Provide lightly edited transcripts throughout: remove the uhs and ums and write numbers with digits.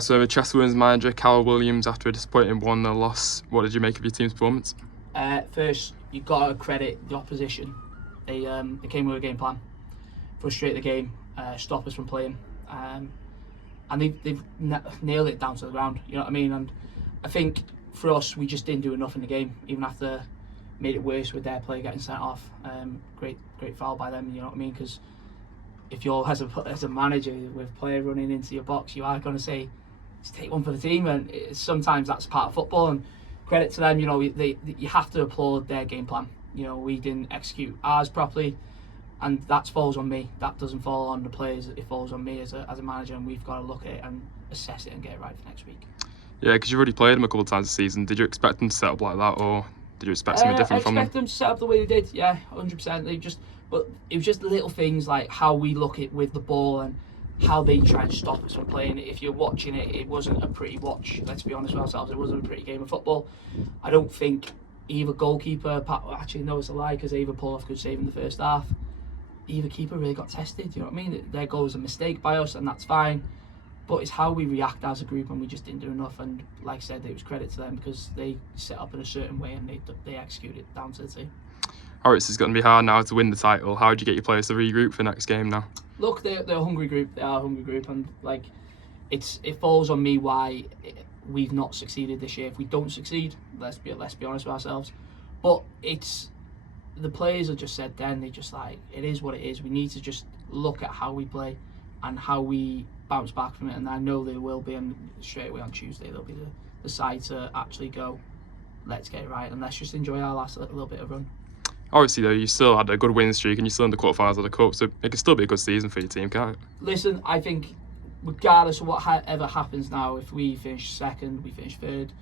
So the Chester Williams manager, Kalvin Williams, after a disappointing 1-0 loss, what did you make of your team's performance? First, you've got to credit the opposition. They came with a game plan, frustrate the game, stop us from playing, and they've nailed it down to the ground. You know what I mean? And I think for us, we just didn't do enough in the game, even after made it worse with their player getting sent off. Great foul by them. You know what I mean? Because if you're as a manager with a player running into your box, you are going to say, "Just take one for the team," and sometimes that's part of football. And credit to them, you know, you have to applaud their game plan. You know, we didn't execute ours properly, and that falls on me. That doesn't fall on the players. It falls on me as a manager, and we've got to look at it and assess it and get it right for next week. Yeah, because you've already played them a couple of times this season. Did you expect them to set up like that, or did you expect something different from them? I expect them to set up the way they did. Yeah, 100%. But it was just little things like how we look at with the ball and how they try and stop us from playing. If you're watching it, it wasn't a pretty watch. Let's be honest with ourselves. It wasn't a pretty game of football. I don't think either goalkeeper, actually no, it's a lie because either pulled off good save in the first half. Either keeper really got tested. You know what I mean? Their goal was a mistake by us, and that's fine. But it's how we react as a group, and we just didn't do enough. And like I said, it was credit to them because they set up in a certain way and they executed it down to the T. All right, so it's going to be hard now to win the title. How do you get your players to regroup for next game now? Look, they're a hungry group. They are a hungry group, and like it falls on me why we've not succeeded this year. If we don't succeed, let's be honest with ourselves. But it's the players have just said then, they just like, it is what it is. We need to just look at how we play and how we bounce back from it, and I know they will be. And straight away on Tuesday, they'll be the side to actually go, let's get it right, and let's just enjoy our last little bit of run. Obviously, though, you still had a good win streak and you're still in the quarterfinals of the Cup, so it can still be a good season for your team, can't it? Listen, I think regardless of whatever happens now, if we finish second, we finish third,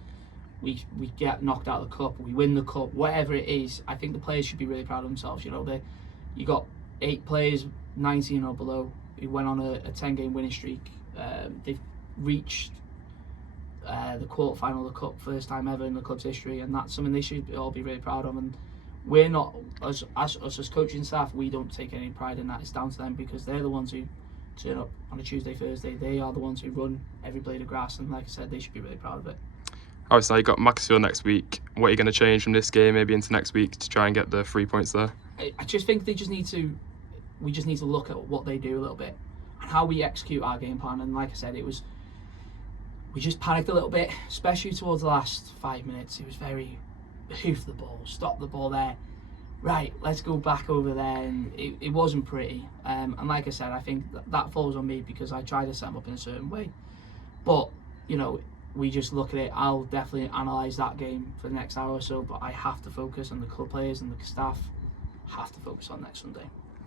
we get knocked out of the Cup, we win the Cup, whatever it is, I think the players should be really proud of themselves. You know, you got 8 players, 19 or below, who went on a 10-game winning streak. They've reached the quarterfinal of the Cup, first time ever in the club's history, and that's something they should all be really proud of. And we're not, us as coaching staff, we don't take any pride in that. It's down to them because they're the ones who turn up on a Tuesday, Thursday. They are the ones who run every blade of grass, and like I said, they should be really proud of it. All right, so you got Macclesfield next week. What are you going to change from this game maybe into next week to try and get the 3 points there? I just think we just need to look at what they do a little bit and how we execute our game plan. And like I said, we just panicked a little bit, especially towards the last 5 minutes. It was very hoof the ball, stop the ball there, right, let's go back over there, and it wasn't pretty. And like I said, I think that falls on me because I try to set them up in a certain way. But you know, we just look at it. I'll definitely analyse that game for the next hour or so, but I have to focus on the club players and the staff have to focus on next Sunday.